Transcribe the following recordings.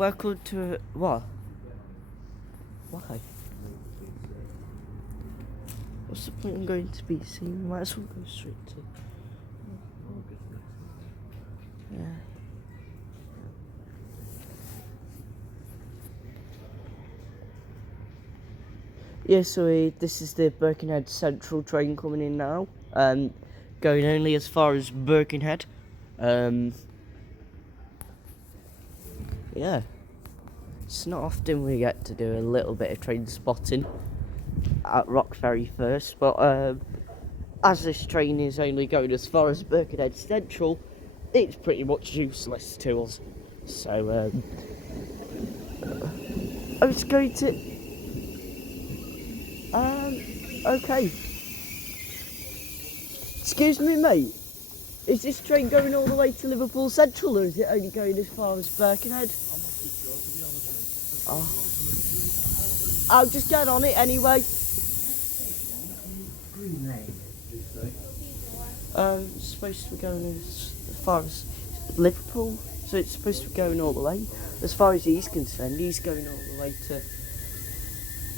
welcome to what? Why? What's the point in going to BC? We might as well go straight to. Yeah. Yeah, so this is the Birkenhead Central train coming in now. Going only as far as Birkenhead. Yeah. It's not often we get to do a little bit of train spotting at Rockferry first, but as this train is only going as far as Birkenhead Central, it's pretty much useless to us. So, I was going to... okay. Excuse me, mate. Is this train going all the way to Liverpool Central, or is it only going as far as Birkenhead? I'm not too sure, to be honest, mate. Oh. I'll just get on it anyway. Green Lane, you say? It's supposed to be going as far as Liverpool, so it's supposed to be going all the way. As far as he's concerned, he's going all the way to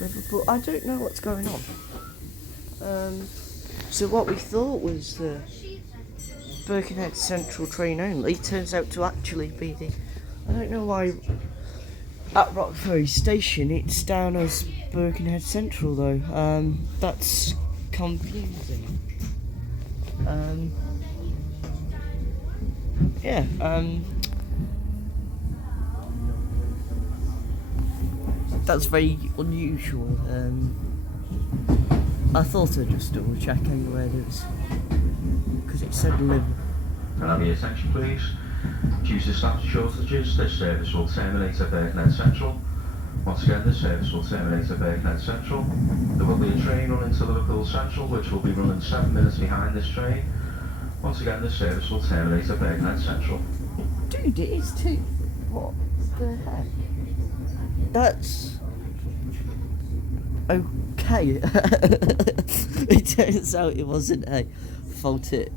Liverpool. I don't know what's going on. So what we thought was the Birkenhead Central train only turns out to actually be the... I don't know why at Rockferry Station it's down as Birkenhead Central though. That's confusing. Yeah, that's very unusual. I thought I'd just double check anyway, because it said live. Can I have your attention please? Due to staff shortages, this service will terminate at Birkenhead Central. Once again, this service will terminate at Birkenhead Central. There will be a train running to Liverpool Central, which will be running 7 minutes behind this train. Once again, this service will terminate at Birkenhead Central. Dude, it is too. What the heck? That's okay. It turns out it wasn't a fault at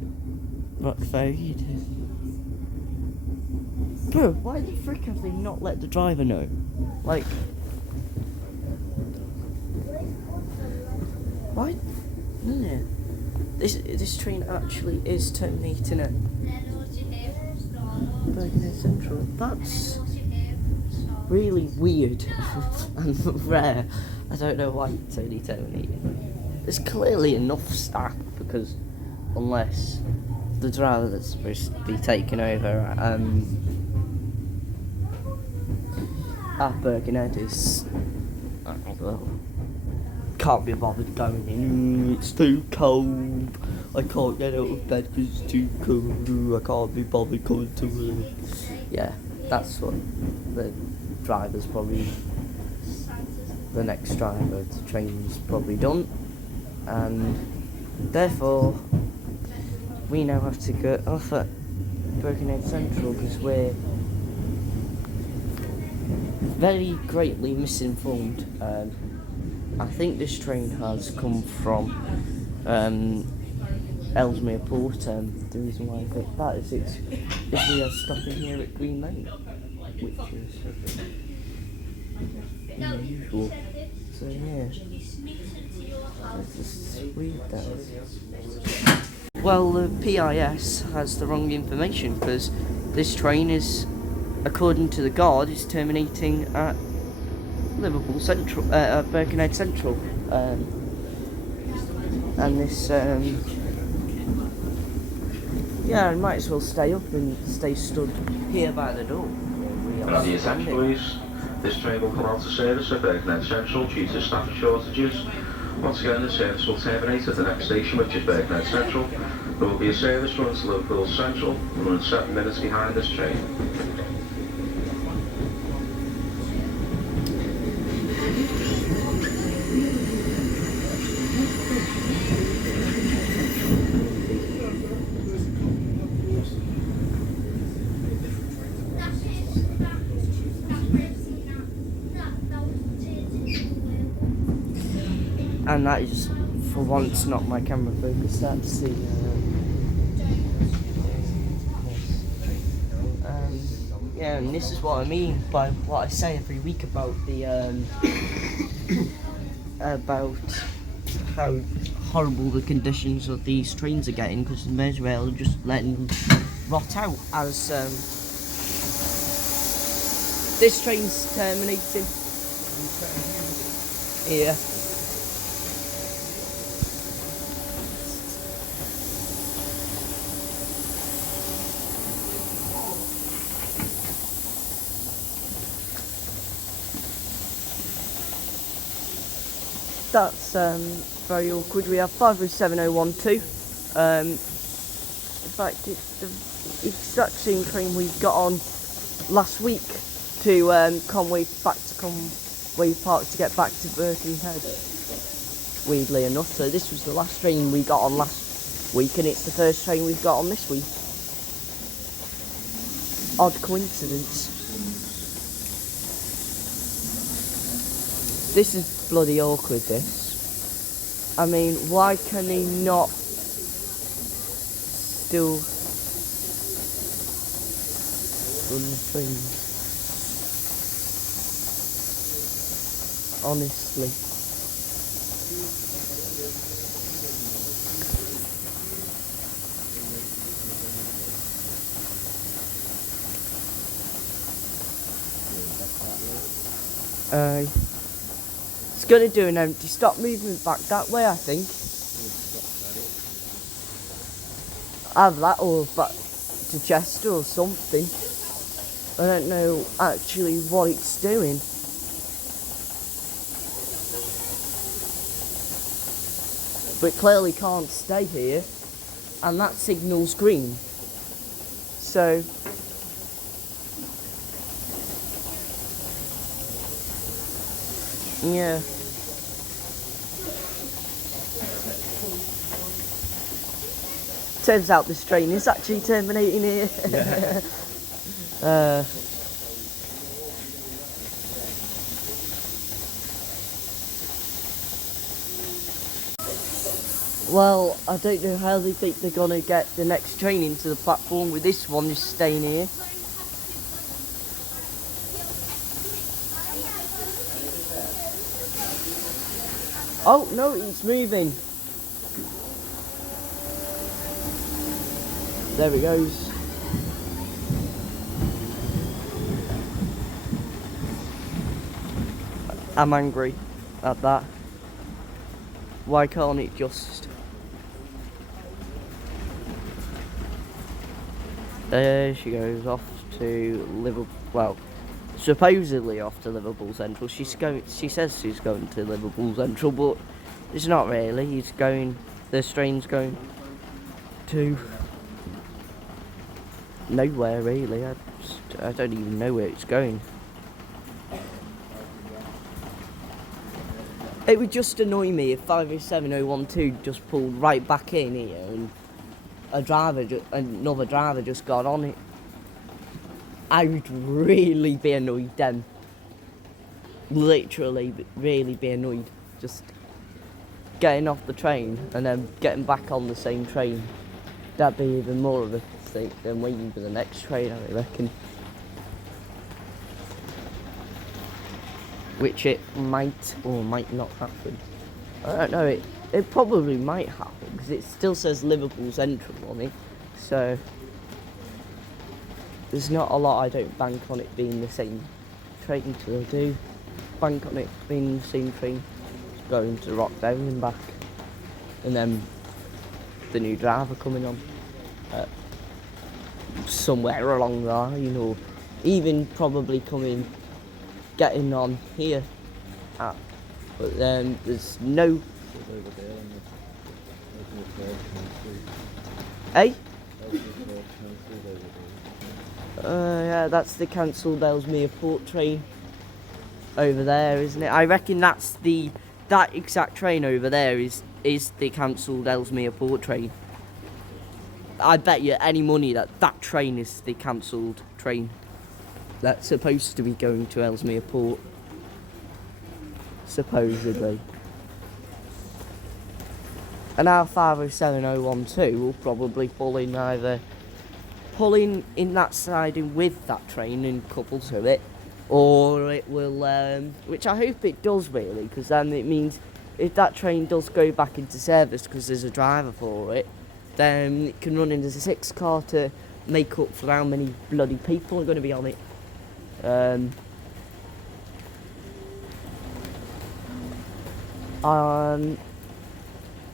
Rockferry. Bro, why the frick have they not let the driver know? Like, why? Yeah. This train actually is terminating at Birkenhead Central. That's really weird and rare. I don't know why it's only terminated. There's clearly enough staff, because unless the driver that's supposed to be taking over at Birkenhead is, I don't know, can't be bothered going in. It's too cold. I can't get out of bed because it's too cold. I can't be bothered coming to work. Yeah, that's what the driver's probably, the next driver the train's probably done, and therefore we now have to go off at Birkenhead Central because we're very greatly misinformed. I think this train has come from Ellesmere Port. The reason why I picked that is if we are stopping here at Green Lane, which is unusual. So yeah, it's just weird that. Well, the PIS has the wrong information, because this train is, according to the guard, is terminating at Liverpool Central, at Birkenhead Central, and this, yeah, I might as well stay up and stay stood here by the door. Can I have your attention please? This train will come out of service at Birkenhead Central due to staff shortages. Once again, the service will terminate at the next station, which is Birkenhead Central. There will be a service running to Liverpool Central, running 7 minutes behind this train. And that is, for once, not my camera focus. That's the, Yeah, and this is what I mean by what I say every week about the about how horrible the conditions of these trains are getting, because in Venezuela are just letting them rot out as this train's terminating. Yeah. That's very awkward. We have 507012. In fact, it's the exact same train we got on last week to Conway Park to get back to Birkenhead. Weirdly enough, so this was the last train we got on last week, and it's the first train we've got on this week. Odd coincidence. This is bloody awkward, this. I mean, why can they not still run the trains? Honestly. It's gonna do an empty stop movement back that way, I think. Have that or back to Chester or something. I don't know actually what it's doing. But it clearly can't stay here, and that signal's green. So yeah. Turns out this train is actually terminating here. Yeah. Well, I don't know how they think they're gonna get the next train into the platform with this one just staying here. Oh no, it's moving. There it goes. I'm angry at that. Why can't it just... There she goes, off to Liverpool. Well, supposedly off to Liverpool Central. She says she's going to Liverpool Central, but it's not really. He's going. This train's going to nowhere really. I don't even know where it's going. It would just annoy me if 507012 just pulled right back in here and another driver just got on it. I would really be annoyed then. Literally, really be annoyed. Just getting off the train and then getting back on the same train. That'd be even more of a mistake than waiting for the next train, I reckon. Which it might or might not happen. I don't know, it probably might happen because it still says Liverpool Central on it. So there's not a lot I don't bank on it being the same train, so I do bank on it being the same train going to Rockdown and back, and then the new driver coming on somewhere along there, you know, even probably getting on here but then there's no yeah, that's the cancelled Ellesmere Port train over there, isn't it? I reckon that exact train over there is the cancelled Ellesmere Port train. I bet you any money that train is the cancelled train that's supposed to be going to Ellesmere Port, supposedly. And our 507012 will probably pull in either pulling in that siding with that train and coupled to it, or it will, which I hope it does really, because then it means if that train does go back into service because there's a driver for it, then it can run in as a 6 car to make up for how many bloody people are going to be on it.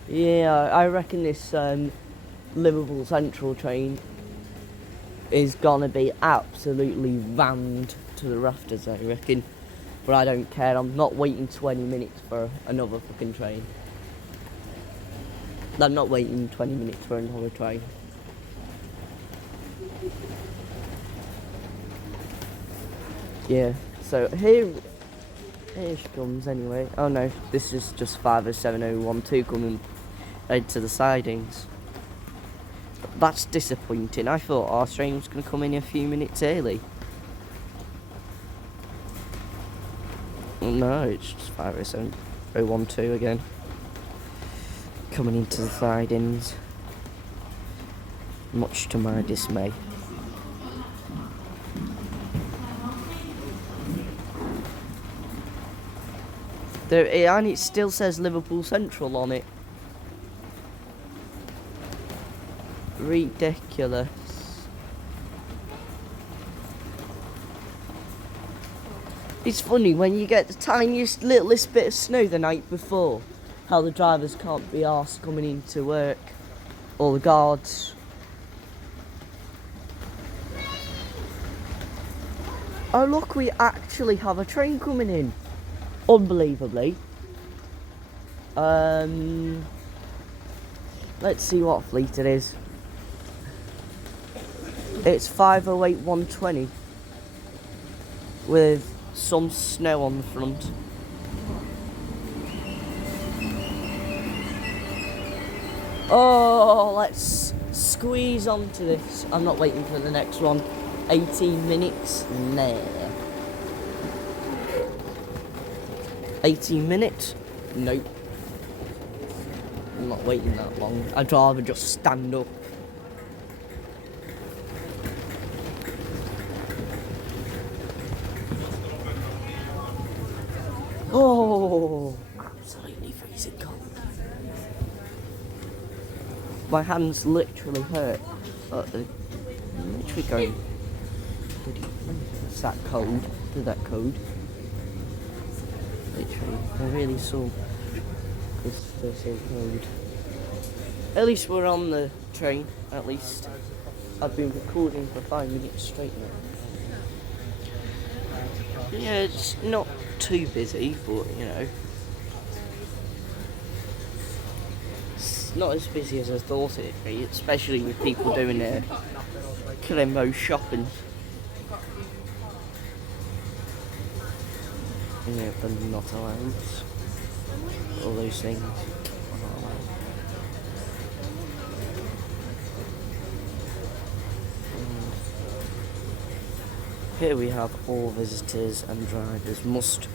Yeah, I reckon this Liverpool Central train is gonna be absolutely rammed to the rafters, I reckon. But I don't care, I'm not waiting 20 minutes for another fucking train. I'm not waiting 20 minutes for another train. Yeah, so here she comes anyway. Oh no, this is just 507012 coming to the sidings. That's disappointing. I thought our train was going to come in a few minutes early. No, it's just 507012 again. Coming into the sidings. Much to my dismay. And it still says Liverpool Central on it. Ridiculous. It's funny when you get the tiniest littlest bit of snow the night before, how the drivers can't be arsed coming into work, or the guards. Oh look, we actually have a train coming in. Unbelievably. Let's see what fleet it is. It's 508120 with some snow on the front. Oh, let's squeeze onto this. I'm not waiting for the next one. 18 minutes? Nah. 18 minutes? Nope. I'm not waiting that long. I'd rather just stand up. Oh, absolutely freezing cold. My hands literally hurt. Literally going. It's that cold. Is that cold? Literally, I really saw this so cold. At least we're on the train. At least I've been recording for 5 minutes straight now. Yeah, it's not too busy, but you know, it's not as busy as I thought it'd be, especially with people doing their Crimbo shopping. You know, the not allowance, all those things. Here we have all visitors and drivers must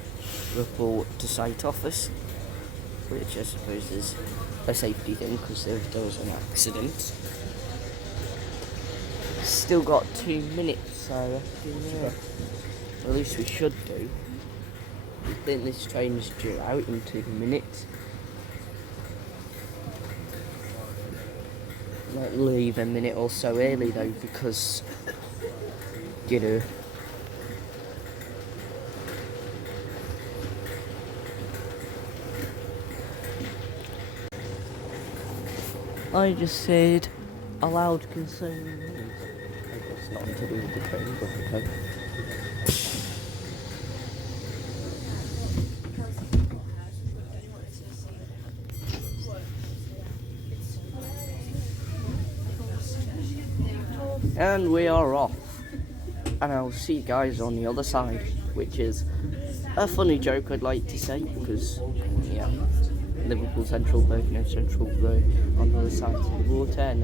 report to site office, which I suppose is a safety thing because if there was an accident. Still got 2 minutes, I reckon, yeah. At least we should do. I think this train is due out in 2 minutes. Might leave a minute or so early though because, you know, I just said allowed concerning news. I guess nothing to do with the train, but okay. And we are off. And I'll see you guys on the other side, which is a funny joke I'd like to say, because, yeah. Liverpool Central, Wigan Central, on the other side of the water, and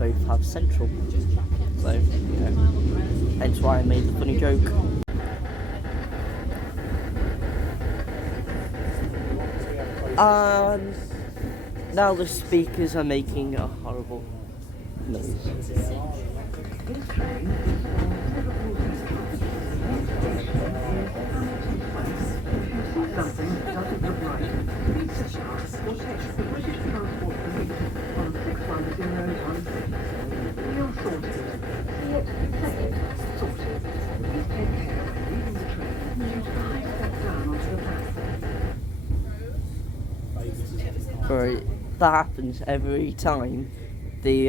both have Central. So, you know, hence why I made the funny joke. Now the speakers are making a horrible noise. Something that doesn't look right. Please touch us or text the British Transport Police on 61016. You're sorted. See it, say it, sorted. Please take care when leaving the train. Use 5 steps down onto the platform. Right, that happens every time the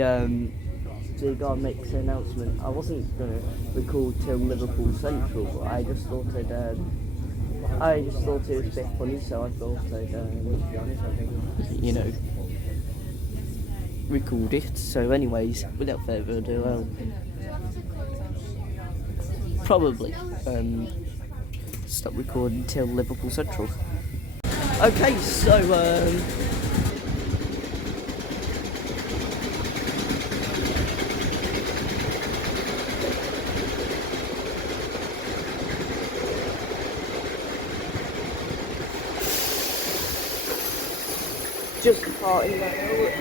guy makes an announcement. I wasn't gonna record till Liverpool Central, but I just thought it was a bit funny, so I thought I'd record it. So anyways, without further ado, I'll probably stop recording till Liverpool Central. Okay, so just departing now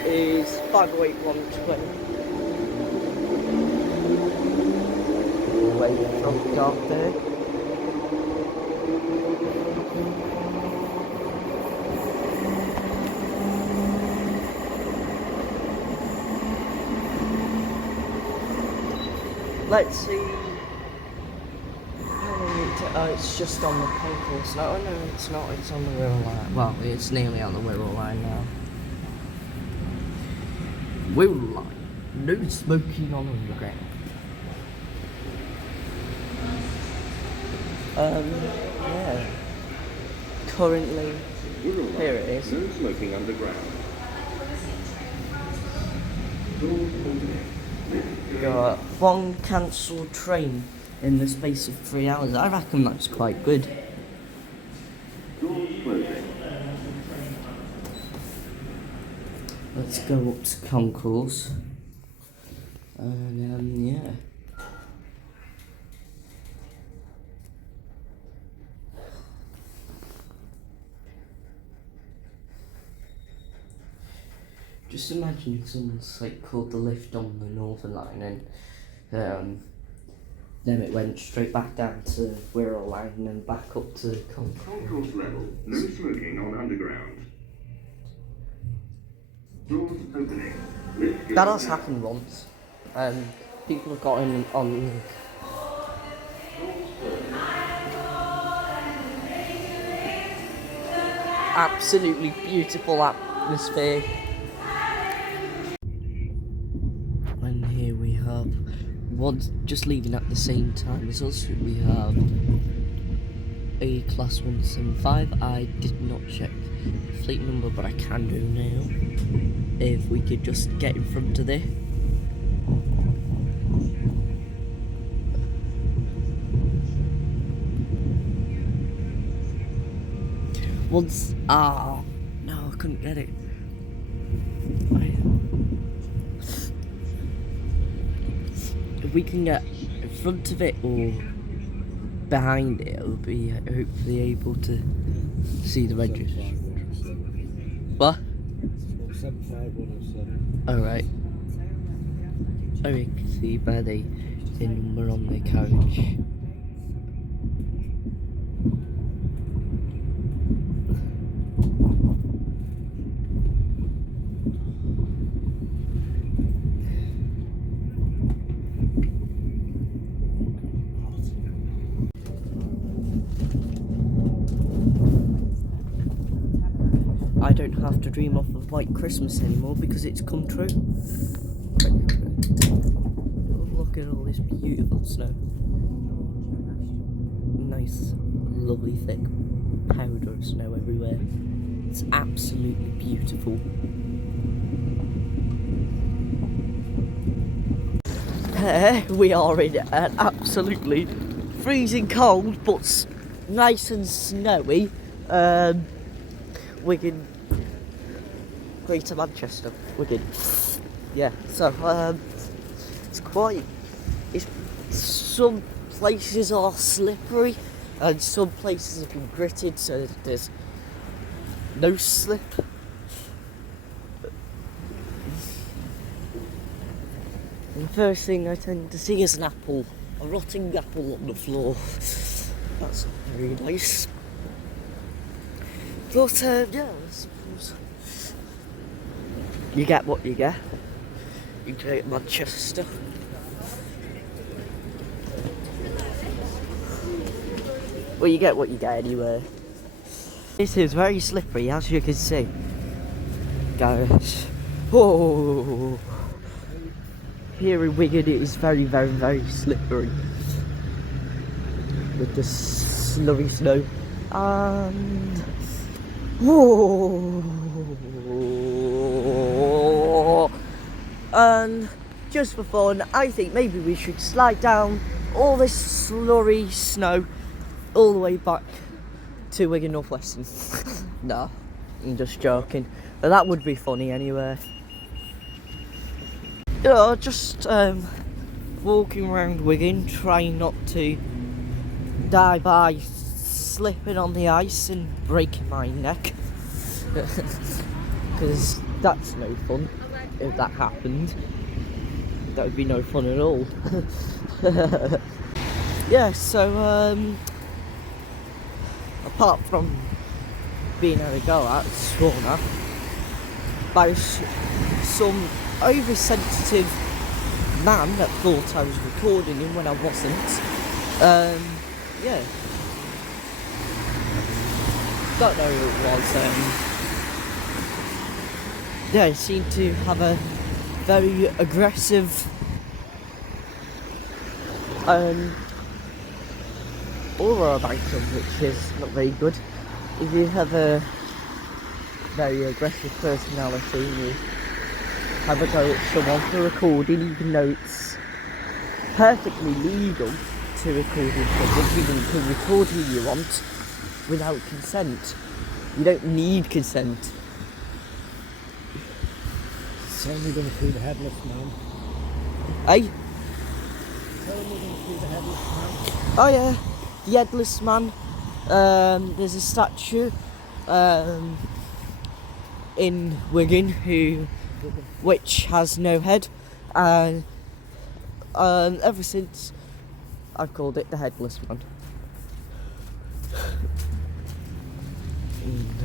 is 50812. Away from Grater. Let's see. It's just on the concourse now. Oh no, it's not. It's on the Wirral line. Well, it's nearly on the Wirral line now. Wirral line. No smoking on underground. Yeah. Currently, here it is. No smoking underground. Got one cancelled train in the space of 3 hours. I reckon that's quite good. Let's go up to concourse. And yeah. Just imagine if someone's like called the lift on the Northern Line and then it went straight back down to Wirral Line and then back up to Concourse level. No smoking on underground. Doors opening. That has happened once. People have gotten on. Absolutely beautiful atmosphere. And here we have one just leaving at the same time as us. We have a class 175. I did not check the fleet number, but I can do now. If we could just get in front of there. Once, no, I couldn't get it. If we can get in front of it or behind it, I'll be hopefully able to see the register. What? 75107. Alright. Oh, you can see by the number on the carriage. I don't have to dream of a white Christmas anymore because it's come true. Look at all this beautiful snow. Nice, lovely, thick powder of snow everywhere. It's absolutely beautiful. We are in an absolutely freezing cold but nice and snowy Wigan, Greater Manchester, Wigan. Yeah, so some places are slippery and some places have been gritted, so there's no slip. And the first thing I tend to see is an apple, a rotting apple on the floor. That's not very nice. But yeah, I suppose you get what you get. You take Manchester. Well, you get what you get anyway. This is very slippery, as you can see. Guys. Whoa! Here in Wigan it is very, very, very slippery. With the slurry snow. And... whoa! And just for fun, I think maybe we should slide down all this slurry snow all the way back to Wigan North Western. No, I'm just joking. But that would be funny anyway. You know, just walking around Wigan, trying not to die by slipping on the ice and breaking my neck. Because that's no fun if that happened. That would be no fun at all. Yeah, so apart from being able to go at sauna by some oversensitive man that thought I was recording him when I wasn't. Yeah. Don't know who it was. Yeah, he seemed to have a very aggressive aura about him, which is not very good. If you have a very aggressive personality and you have a go at someone for recording, even though it's perfectly legal to record in public, you can record who you want without consent. You don't need consent. Tell me we're going to see the headless man. Hey? Tell me we're going to see the headless man. Oh yeah, the headless man. There's a statue in Wigan which has no head, and ever since I've called it the headless man.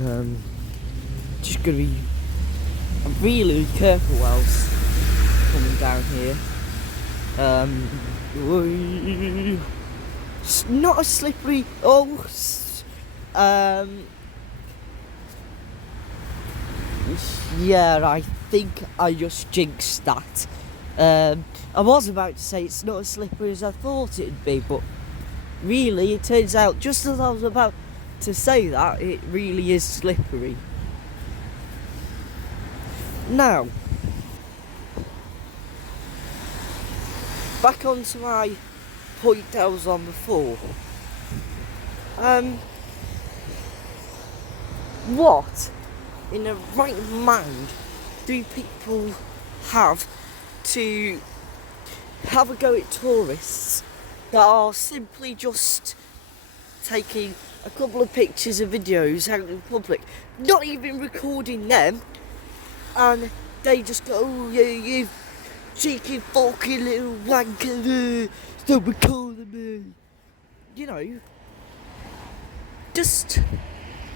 And, just gonna be really careful whilst coming down here. It's not as slippery. Yeah, I think I just jinxed that. I was about to say it's not as slippery as I thought it'd be, but really it turns out, just as I was about to say that, it really is slippery. Now, back onto my point I was on before. What in the right mind do people have to have a go at tourists that are simply just taking a couple of pictures and videos out in public, not even recording them, and they just go, oh yeah, you cheeky fucking little wanker, stop recording me. You know, just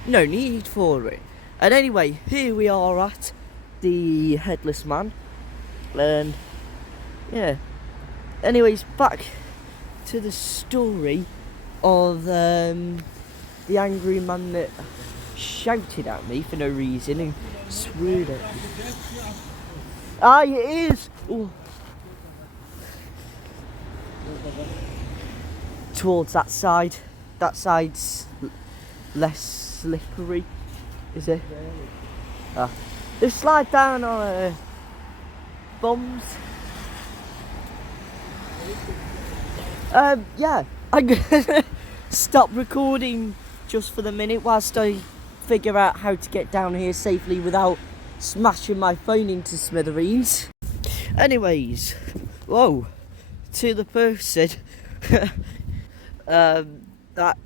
no need for it. And anyway, here we are at the headless man, and yeah. Anyways, back to the story of the angry man that shouted at me for no reason and swore at me. Ah, it is! Ooh. Towards that side. That side's less slippery, is it? Ah. They slide down on bombs. Yeah, I'm gonna stop recording just for the minute whilst I figure out how to get down here safely without smashing my phone into smithereens. Anyways, whoa, to the person that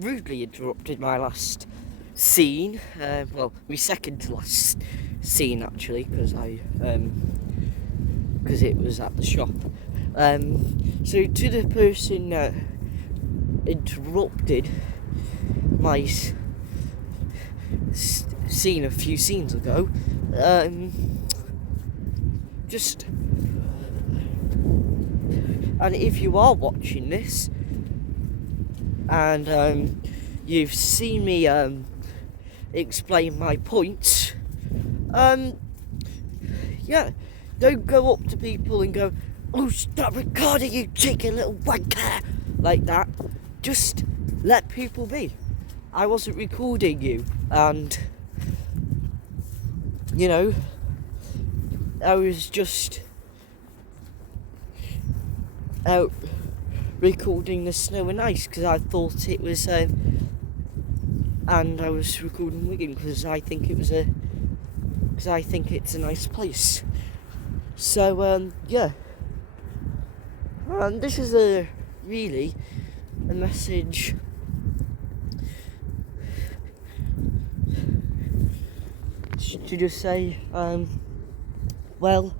rudely interrupted my last scene, well, my second to last scene actually, because I because it was at the shop. So to the person that interrupted my scene a few scenes ago, and if you are watching this and you've seen me explain my points, yeah, don't go up to people and go, "Oh, stop recording, you cheeky little wanker," like that. Just let people be. I wasn't recording you, and you know, I was just out recording the snow and ice because I thought it was, and I was recording Wigan because I think it's a nice place. So yeah, and this is really a message to just say, well,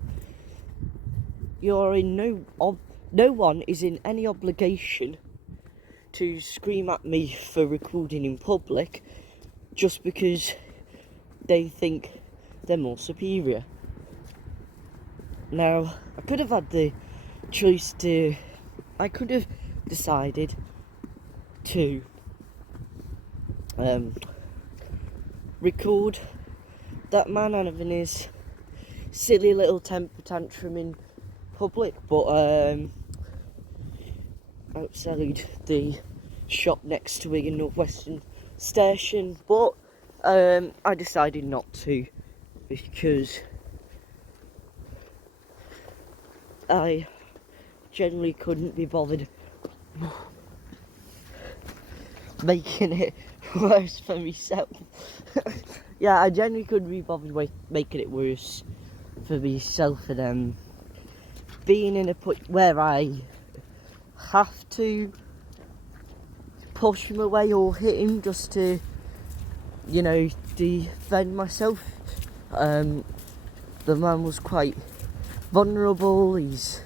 you're in no one is in any obligation to scream at me for recording in public just because they think they're more superior. Now, I could have had the choice I could have decided to record that man having his silly little temper tantrum in public, but outside the shop next to Wigan North Western Station, but I decided not to because I generally couldn't be bothered making it worse for myself. Yeah, I generally couldn't be bothered making it worse for myself, and being in a point where I have to push him away or hit him just to, you know, defend myself. The man was quite vulnerable, he's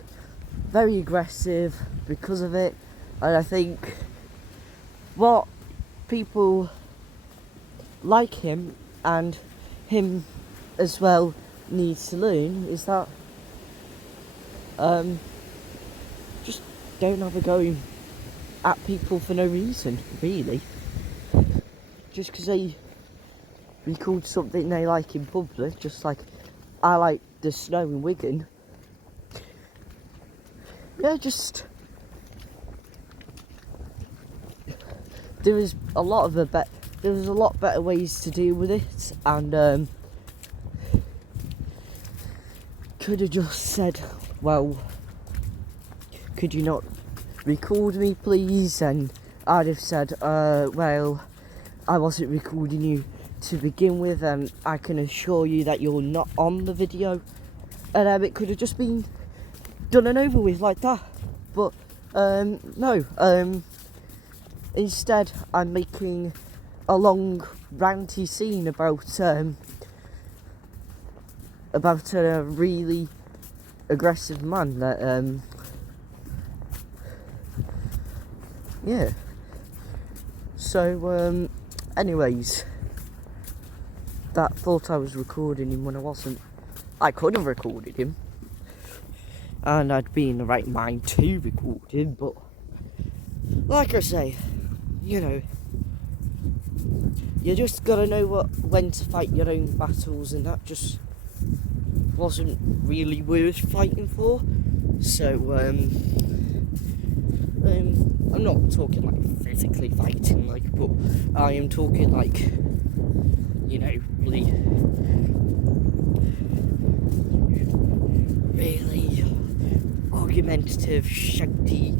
very aggressive because of it, and I think what people like him and him as well needs to learn is that just don't have a go at people for no reason, really. Just because they record something they like in public, just like I like the snow in Wigan. Yeah, just there was a lot better ways to deal with it, and could have just said, well, could you not record me please? And I'd have said, well, I wasn't recording you to begin with, and I can assure you that you're not on the video, and it could have just been done and over with like that. But no, instead I'm making a long ranty scene about a really aggressive man that yeah. So anyways, that thought I was recording him when I wasn't. I could have recorded him, and I'd be in the right mind to record him, but like I say, you know, you just gotta know when to fight your own battles, and that just wasn't really worth fighting for. So I'm not talking like physically fighting, like, but I am talking like, you know, really argumentative, shouty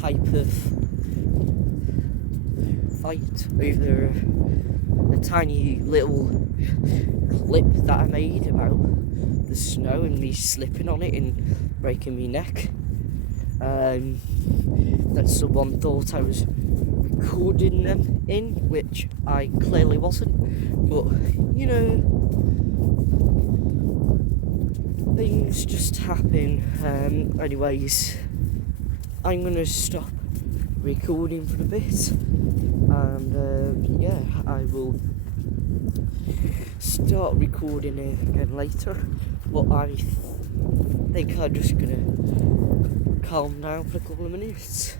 type of fight over a tiny little clip that I made about the snow and me slipping on it and breaking my neck. That someone thought I was recording them in, which I clearly wasn't, but you know, things just happen. Anyways, I'm gonna stop recording for a bit, and yeah, I will start recording it again later. But I think I'm just gonna calm down for a couple of minutes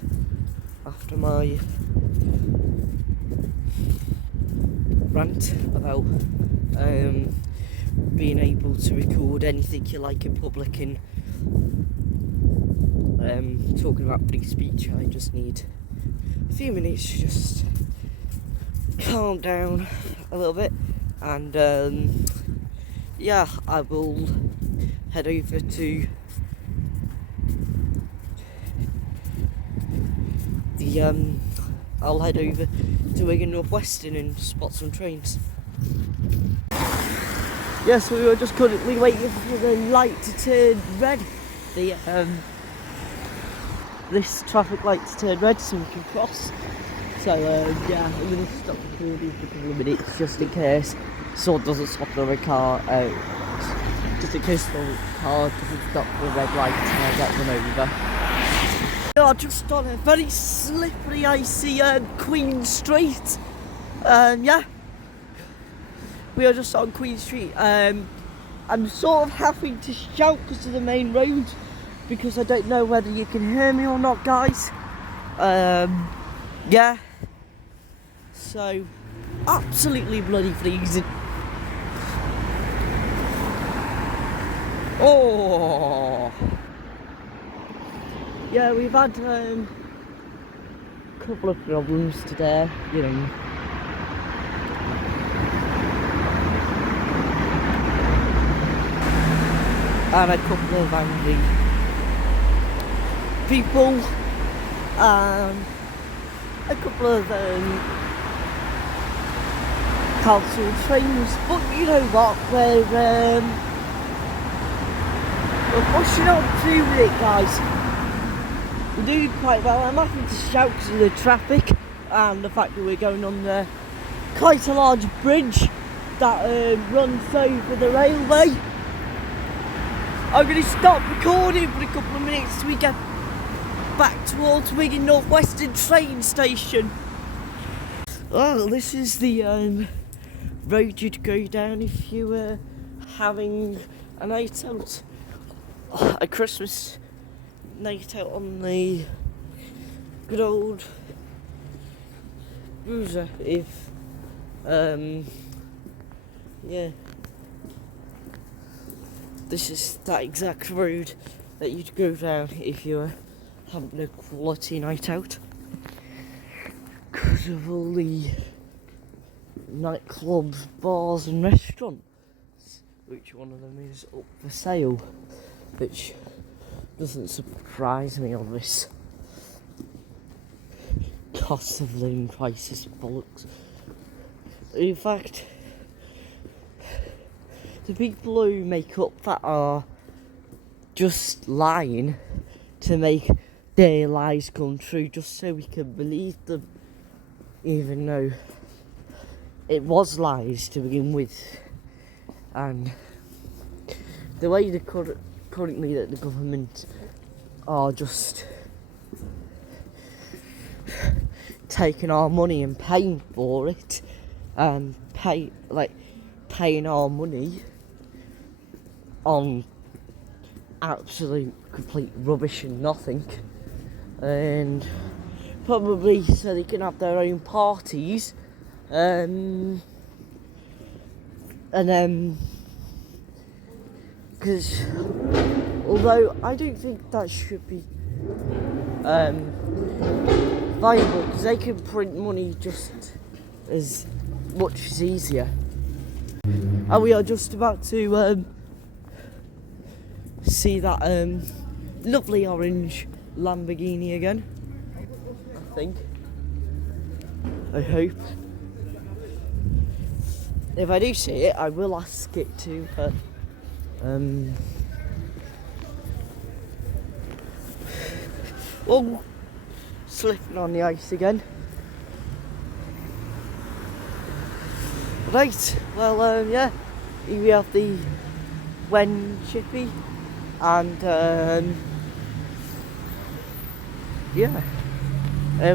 after my rant about being able to record anything you like in public and talking about free speech. I just need a few minutes to just calm down a little bit, and yeah, I will head over to I'll head over to Wigan North Western and spot some trains. Yes, we were just currently waiting for the light to turn red. This traffic light to turn red so we can cross. So yeah, I'm going to stop recording for a couple of minutes just in case someone doesn't stop the car out. Just in case the car doesn't stop the red light and I get run over. We are just on a very slippery, icy Queen Street. Yeah, we are just on Queen Street. I'm sort of having to shout because of the main road, because I don't know whether you can hear me or not, guys. Yeah. So, absolutely bloody freezing. Oh. Yeah, we've had a couple of problems today, you know. And a couple of angry people, a couple of council trains, but you know what, we're pushing on through with it, guys. We're doing quite well. I'm having to shout because of the traffic and the fact that we're going on quite a large bridge that runs over the railway. I'm going to stop recording for a couple of minutes till we get back towards Wigan North Western train station. Well, this is the road you'd go down if you were having a night out, a Christmas night out on the good old Grater. If yeah, this is that exact road that you'd go down if you were having a quality night out, because of all the nightclubs, bars and restaurants, which one of them is up for sale, which doesn't surprise me on this cost of living crisis bollocks. In fact, the people who make up that are just lying to make their lies come true just so we can believe them, even though it was lies to begin with. And the way currently that the government are just taking our money and paying for it, and paying our money on absolute complete rubbish and nothing, and probably so they can have their own parties, and because although I don't think that should be viable, because they can print money just as much as easier. And we are just about to see that lovely orange Lamborghini again, I think. I hope. If I do see it, I will ask it to, but oh, slipping on the ice again. Right, well, yeah, here we have the Wen Chippy And yeah,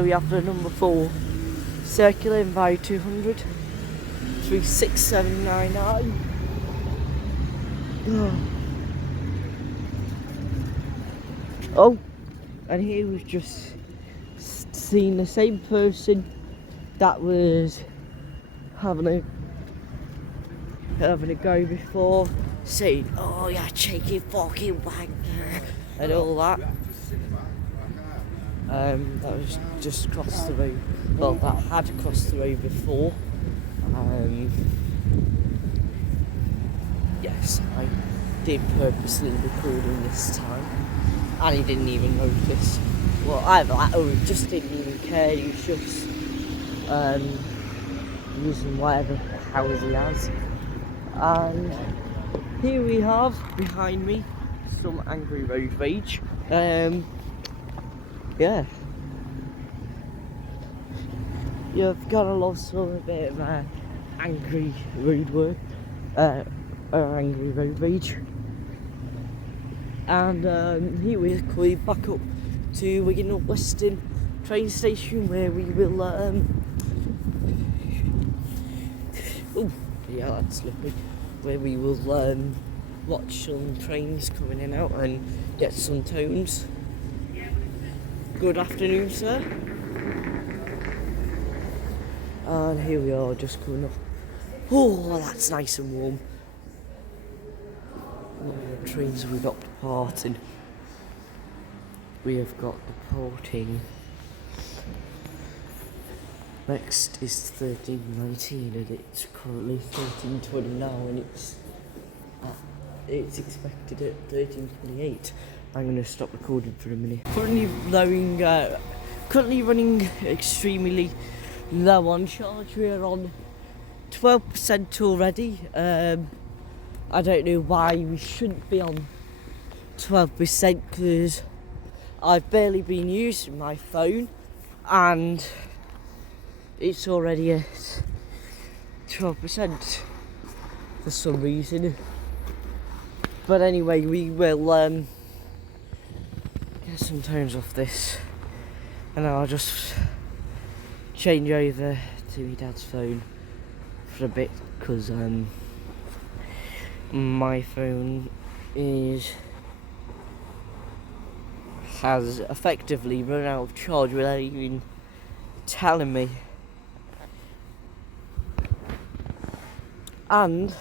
we have the number 4 circulating by 200 36799. Oh, and here we've just seen the same person that was having a go before, saying, "Oh, yeah, cheeky fucking wanker," and all that. That was just across the road. Well, that had crossed the road before. Yes, I did purposely record him this time, and he didn't even notice. Well, either that or he just didn't even care. He was just using whatever powers he has. And here we have behind me some angry road rage. Yeah. You've got to love a bit of angry road work, or angry road rage. And here we're going back up to Wigan Up Western train station, where we will oh yeah, that's slippery. Where we will watch some trains coming in and out and get some tones. Good afternoon, sir. And here we are, just coming up. Oh, that's nice and warm. What trains have we got departing? We have got departing. Next is 13:19, and it's currently 13:20 now, and it's expected at 13:28. I'm going to stop recording for a minute. Currently running extremely low on charge. We're on 12% already. I don't know why we shouldn't be on 12%, because I've barely been using my phone and it's already at 12% for some reason. But anyway, we will get some tones off this, and I'll just change over to my dad's phone for a bit, because my phone has effectively run out of charge without even telling me. And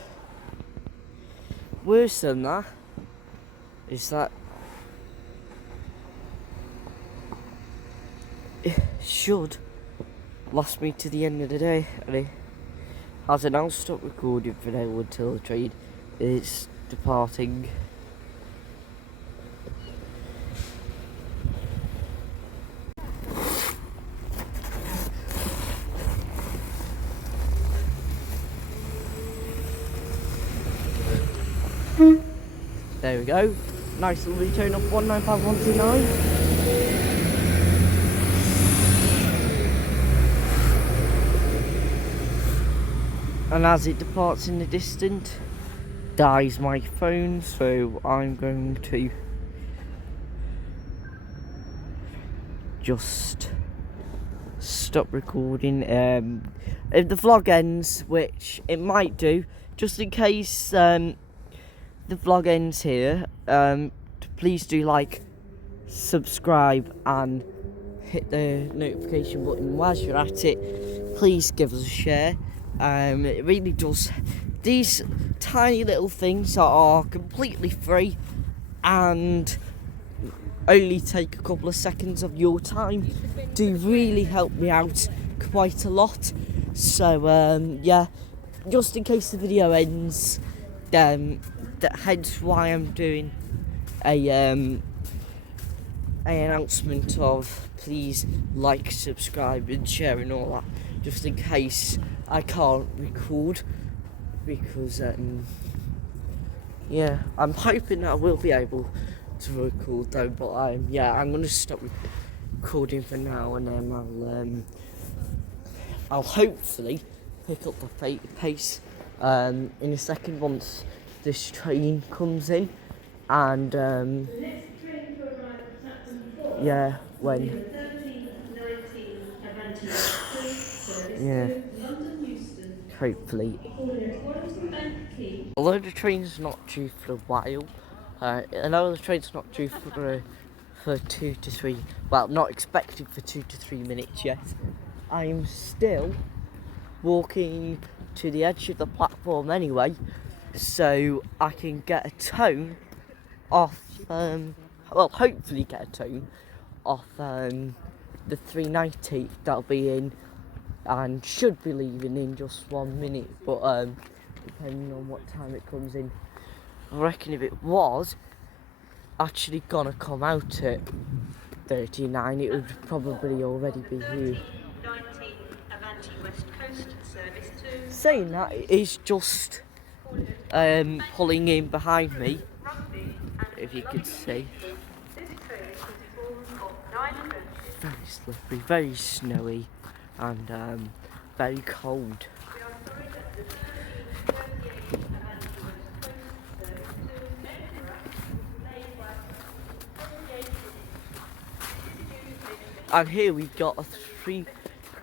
worse than that is that it should last me to the end of the day, and it hasn't. I'll stop recording for now until the train is departing. There we go. Nice little return of 195129. And as it departs in the distance, dies my phone, so I'm going to just stop recording. If the vlog ends, which it might do, just in case the vlog ends here, please do like, subscribe and hit the notification button. Whilst you're at it, please give us a share. It really does. These tiny little things are completely free and only take a couple of seconds of your time do really help me out quite a lot. So yeah, just in case the video ends, hence why I'm doing a announcement of please like, subscribe and share and all that, just in case I can't record, because yeah, I'm hoping that I will be able to record though, but I'm going to stop recording for now, and then I'll hopefully pick up the pace in a second once this train comes in. and yeah, when yeah, hopefully. Although the train's not due for a while, I know the train's not due for 2 to 3. Well, not expected for 2 to 3 minutes yet. I'm still walking to the edge of the platform anyway, so I can get a tone off. Well, hopefully get a tone off the 390 that'll be in and should be leaving in just 1 minute, but depending on what time it comes in. I reckon if it was actually gonna come out at 39, it would probably already be here. Saying that, it is just pulling in behind me, if you could see. Very slippery, very snowy, and very cold. And here we've got a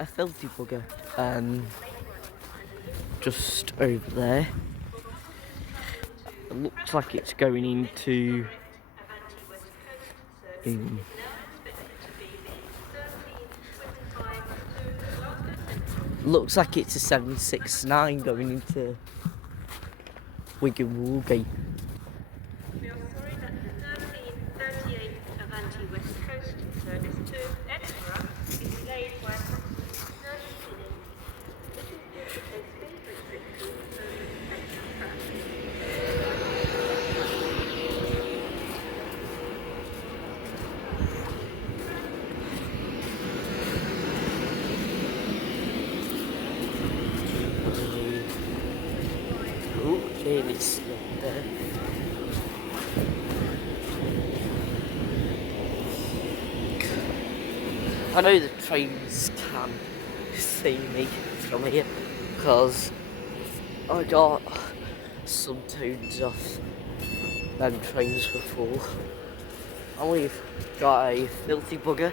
filthy bugger just over there. It looks like it's going into looks like it's a 769 going into Wigan Woolgate. We are sorry that the 1338 Avanti West Coast service to Edinburgh is delayed by approximately 30 minutes. This is due to a speed restriction over section track. Oh, really slow there. I know the trains can see me from here because I got some tones off them trains before. And we've got a filthy bugger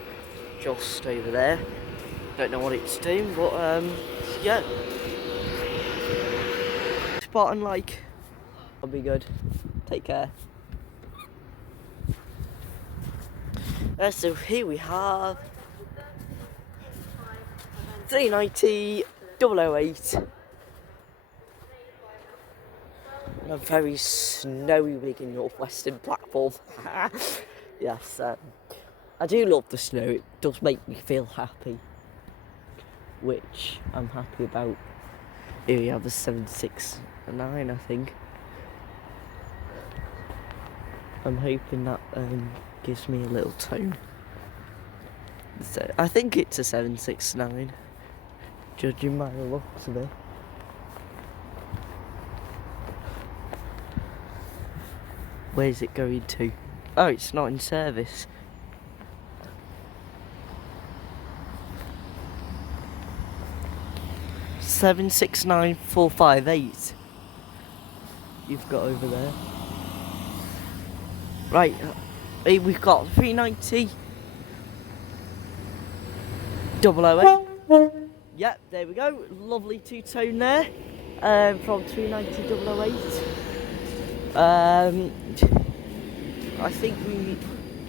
just over there. Don't know what it's doing, but yeah. Spot and like, I'll be good. Take care. So here we have 390 008 on a very snowy Wigan northwestern platform. Yes, I do love the snow. It does make me feel happy, which I'm happy about. Here we have a 769, I think. I'm hoping that gives me a little tone. So I think it's a 769, judging by the looks of it. Where's it going to? Oh, it's not in service. Seven six nine 458. You've got over there. Right, we've got 390 008. Yep, there we go. Lovely two-tone there from 390 008. I think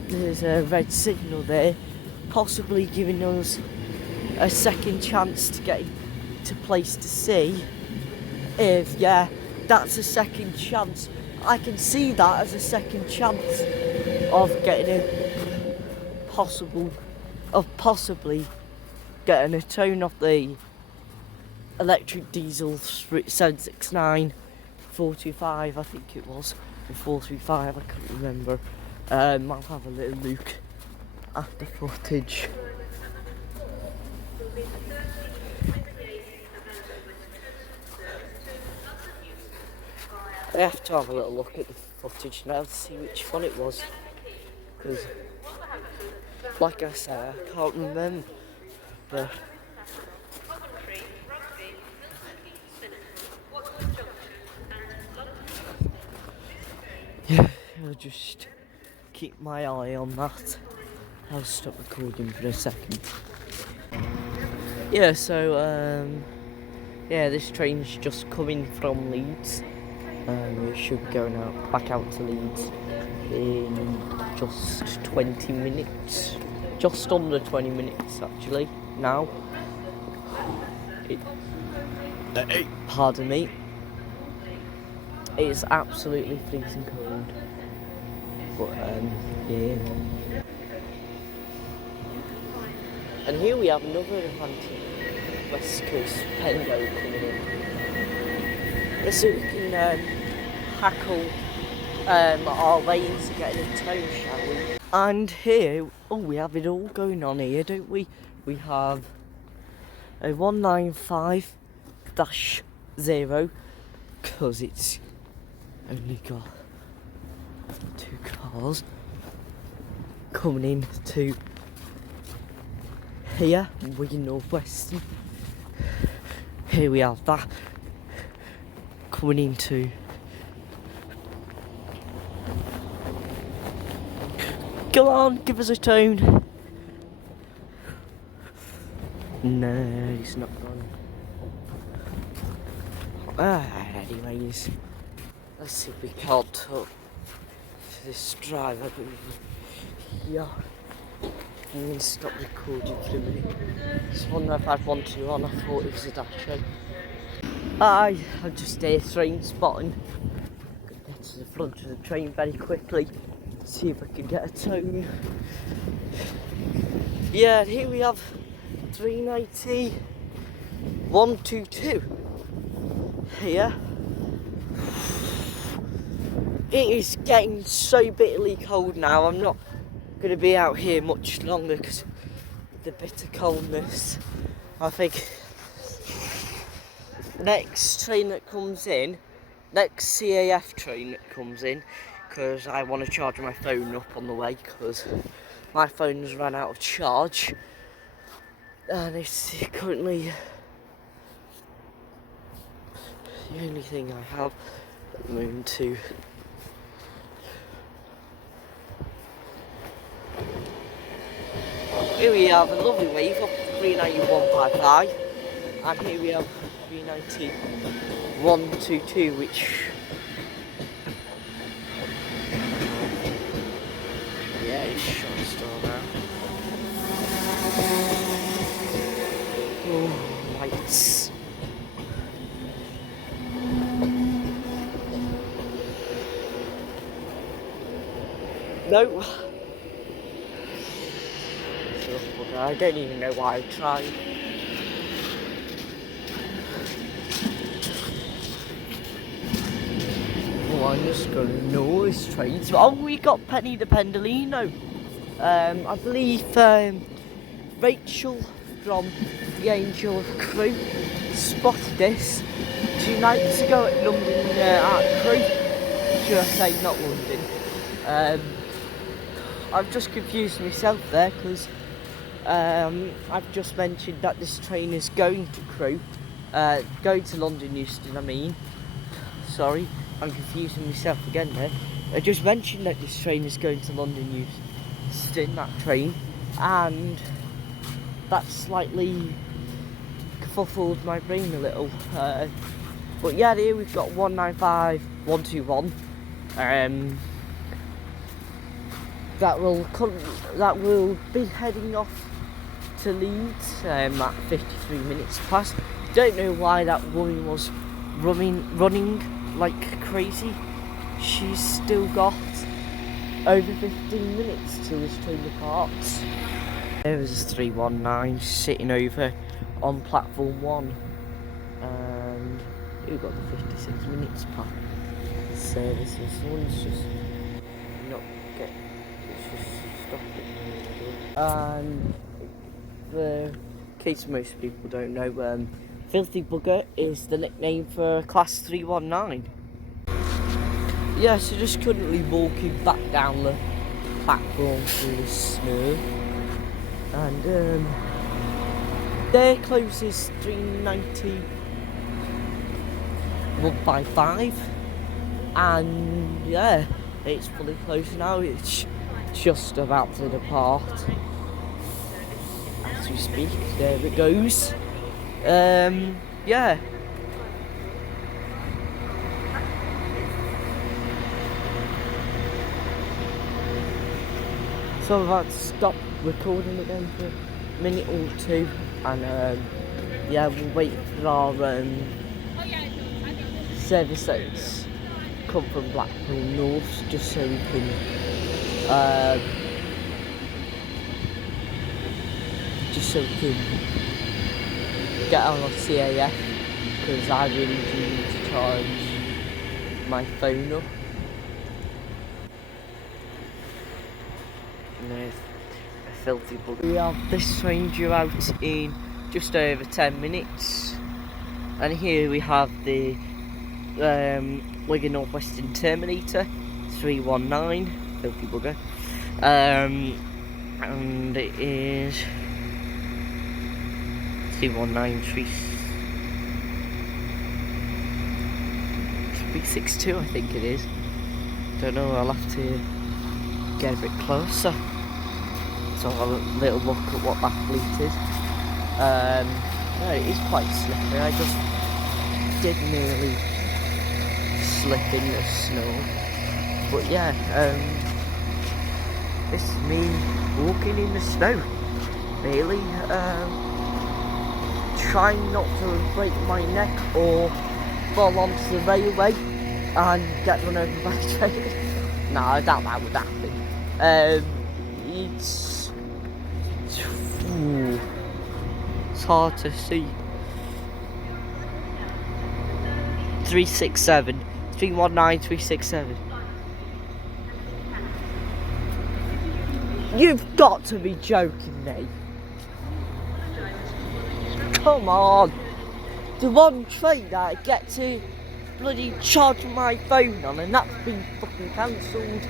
there's a red signal there, possibly giving us a second chance to get to place to see. If, yeah, that's a second chance. I can see that as a second chance of getting possibly getting a tone off the electric diesel 769 425, I think it was, or 435, I can't remember. I'll have a little look at the footage. I have to have a little look at the footage now to see which one it was, because like I said, I can't remember. Yeah, I'll just keep my eye on that. I'll stop recording for a second. Yeah, so yeah, this train's just coming from Leeds. We should be going back out to Leeds in just 20 minutes. Just under 20 minutes actually, now. Pardon me. It's absolutely freezing cold. But yeah. And here we have another West Coast Pendo coming in. So we can hackle our lanes and get in a tow, shall we? And here, we have it all going on here, don't we? We have a 195-0 because it's only got 2 cars coming in to here, Wigan North Western. Here we have that coming into go on, give us a tone. No, he's not gone. Anyways, let's see if we can't talk to this driver. Yeah, I'm going to stop recording for a minute. It's 195-121. I thought it was a dash show. I'm just here train spotting. Get to the front of the train very quickly. See if I can get a tone. Yeah, here we have 390-122 here. It is getting so bitterly cold now. I'm not going to be out here much longer because of the bitter coldness. I think next train that comes in, next CAF train that comes in, because I want to charge my phone up on the way because my phone has run out of charge and it's currently the only thing I have at the moment to here we have a lovely wave up to 390-155 and here we have 390-122 which yeah, it's shot still now. Oh, lights. No. I don't even know why I tried. Oh, I'm just gonna noise trains. Oh, we got Penny the Pendolino. I believe Rachel from the Angel Crew spotted this 2 nights ago at London Art Crew. Should I say not London? I've just confused myself there because I've just mentioned that this train is going to Crewe, going to London Euston, I mean. Sorry, I'm confusing myself again there. I just mentioned that this train is going to London Euston, that train, and that slightly kerfuffled my brain a little. But yeah, here we've got 195-121. That will be heading off to Leeds at 53 minutes past. Don't know why that woman was running like crazy. She's still got over 15 minutes till this train departs. There's 319 sitting over on platform 1 and we've got the 56 minutes past service and someone's just not get and in case most people don't know, Filthy Bugger is the nickname for Class 319. Yeah, so just currently walking back down the platform through the snow. And their closest 390-155. And yeah, it's fully closed now. It's just about to depart as we speak. There it goes. Yeah. So I'm about to stop recording again for a minute or two, and yeah, we'll wait for our service that's come from Blackpool North, just so we can get on our CAF, because I really do need to charge my phone up. There's a filthy bugger. We have this train due out in just over 10 minutes, and here we have the Wigan North Western Terminator 319, filthy bugger, and it is 362, I think it is. Don't know, I'll have to get a bit closer. So have a little look at what that fleet is. No, it is quite slippery. I just did nearly slip in the snow. But yeah, this is me walking in the snow. Really, trying not to break my neck or fall onto the railway and get run over by a train. No, I doubt that would happen. It's hard to see. 367. 319, 367. You've got to be joking me. Come on. The one train that I get to bloody charge my phone on, and that's been fucking cancelled.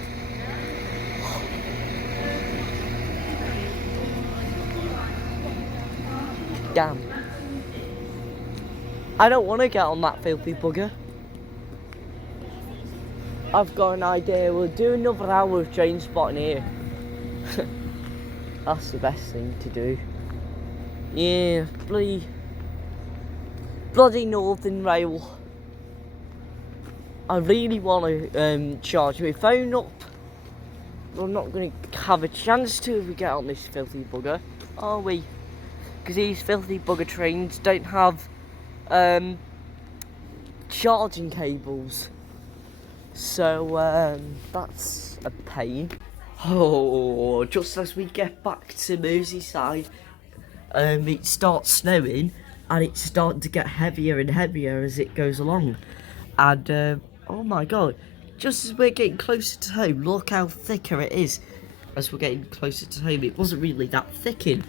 Damn. I don't want to get on that filthy bugger. I've got an idea. We'll do another hour of train spotting here. That's the best thing to do. Yeah, bloody Northern Rail. I really want to charge my phone up. I'm not going to have a chance to if we get on this filthy bugger, are we? Because these filthy bugger trains don't have charging cables. So that's a pain. Oh, just as we get back to Merseyside, it starts snowing, and it's starting to get heavier and heavier as it goes along. And oh my god, just as we're getting closer to home, look how thicker it is. As we're getting closer to home, it wasn't really that thick in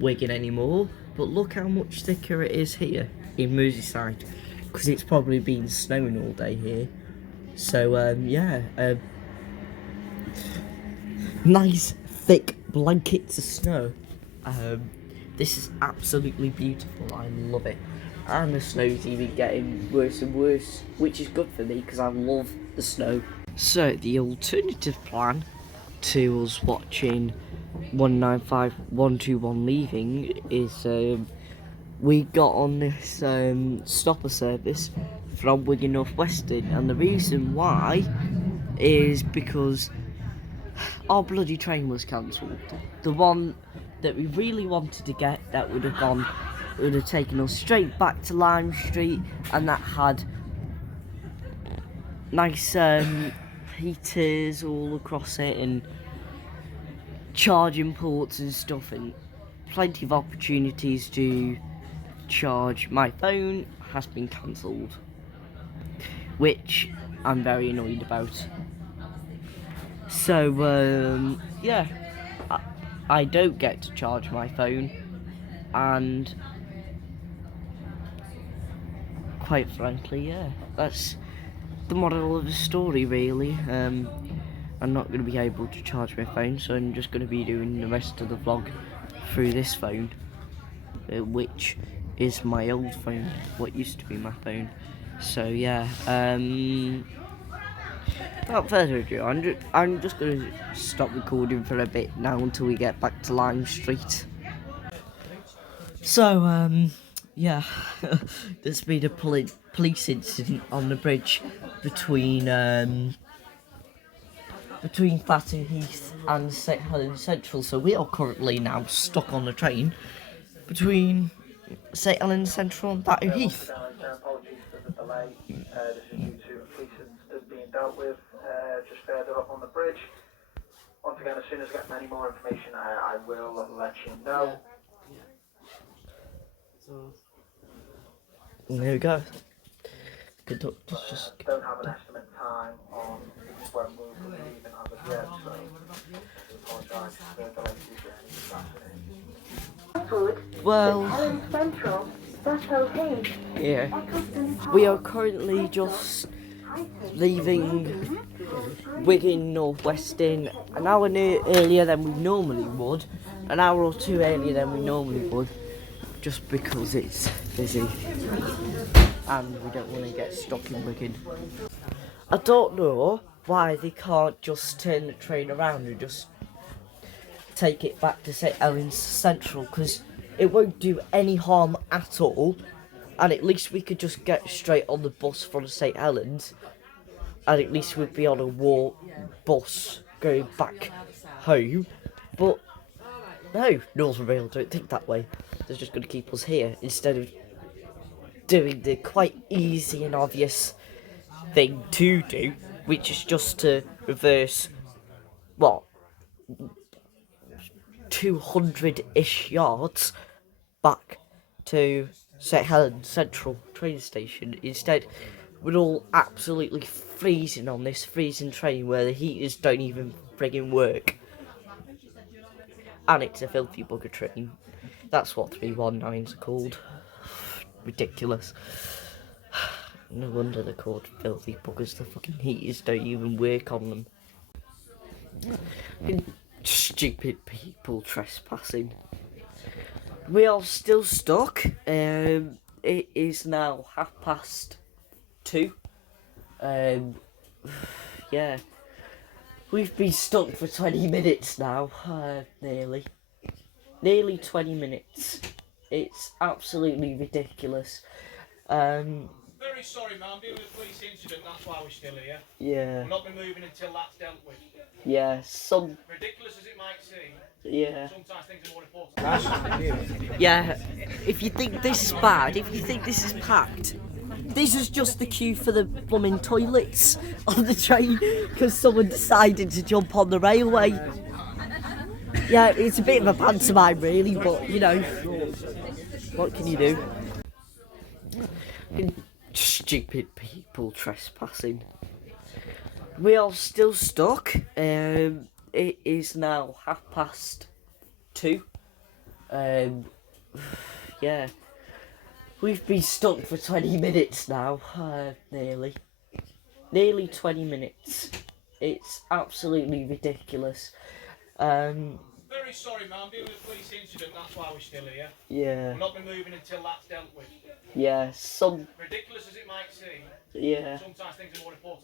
Wigan anymore, but look how much thicker it is here in Merseyside, because it's probably been snowing all day here. So yeah, nice thick blankets of snow. This is absolutely beautiful. I love it. And the snow's even getting worse and worse, which is good for me because I love the snow. So the alternative plan to us watching 195121 leaving is we got on this stopper service from Wigan North Western, and the reason why is because our bloody train was cancelled. The one that we really wanted to get, that would have taken us straight back to Lime Street, and that had nice heaters all across it and charging ports and stuff, and plenty of opportunities to charge my phone, has been cancelled, which I'm very annoyed about. So yeah, I don't get to charge my phone, and quite frankly, yeah, that's the moral of the story really. I'm not going to be able to charge my phone, so I'm just going to be doing the rest of the vlog through this phone, which is my old phone, what used to be my phone. So yeah, Without further ado, I'm just going to stop recording for a bit now until we get back to Lime Street. So, yeah, there's been a police incident on the bridge between Clatter Heath and St Helens Central. So we are currently now stuck on the train between St Helens Central and Clatter Heath. Apologies for the delay. This is due to a police incident being dealt with just further up on the bridge. Once again, as soon as I get any more information, I will let you know. And there we go. Good luck. Just Don't have an estimate time on when we'll be leaving as of yet, so I apologise for the delay to the journey. well, Helens Central, Depot Heath, yeah. Eccleston Park, We are currently just leaving Wigan North Weston an hour earlier than we normally would, an hour or two earlier than we normally would, just because it's busy and we don't want to get stuck in Wigan. I don't know why they can't just turn the train around and just take it back to St Helens Central, because it won't do any harm at all, and at least we could just get straight on the bus from St Helens, and at least we'd be on a bus going back home. But no, Northern Rail don't think that way. They're just going to keep us here instead of doing the quite easy and obvious thing to do, which is just to reverse, 200-ish yards back to St Helens Central train station. Instead, we're all absolutely freezing on this freezing train where the heaters don't even friggin' work. And it's a filthy bugger train. That's what 319s are called. Ridiculous. No wonder they're called filthy buggers. The fucking heaters don't even work on them. Fucking stupid people trespassing. We are still stuck. It is now 2:30. Yeah. We've been stuck for 20 minutes now. Nearly 20 minutes. It's absolutely ridiculous. Very sorry, ma'am. I'm dealing with a police incident, that's why we're still here. Yeah. We'll not be moving until that's dealt with. Yeah, Ridiculous as it might seem, yeah. sometimes things are more important. Yeah, if you think this is bad, if you think this is packed, this is just the queue for the plumbing toilets on the train because someone decided to jump on the railway. Yeah, it's a bit of a pantomime really, but you know, what can you do? Stupid people trespassing. We are still stuck. It is now 2:30. Yeah. We've been stuck for 20 minutes now. Nearly 20 minutes. It's absolutely ridiculous. Very sorry, ma'am. I'm dealing with a police incident, that's why we're still here. Yeah. We'll not be moving until that's dealt with. Yeah, Ridiculous as it might seem, yeah. sometimes things are more important.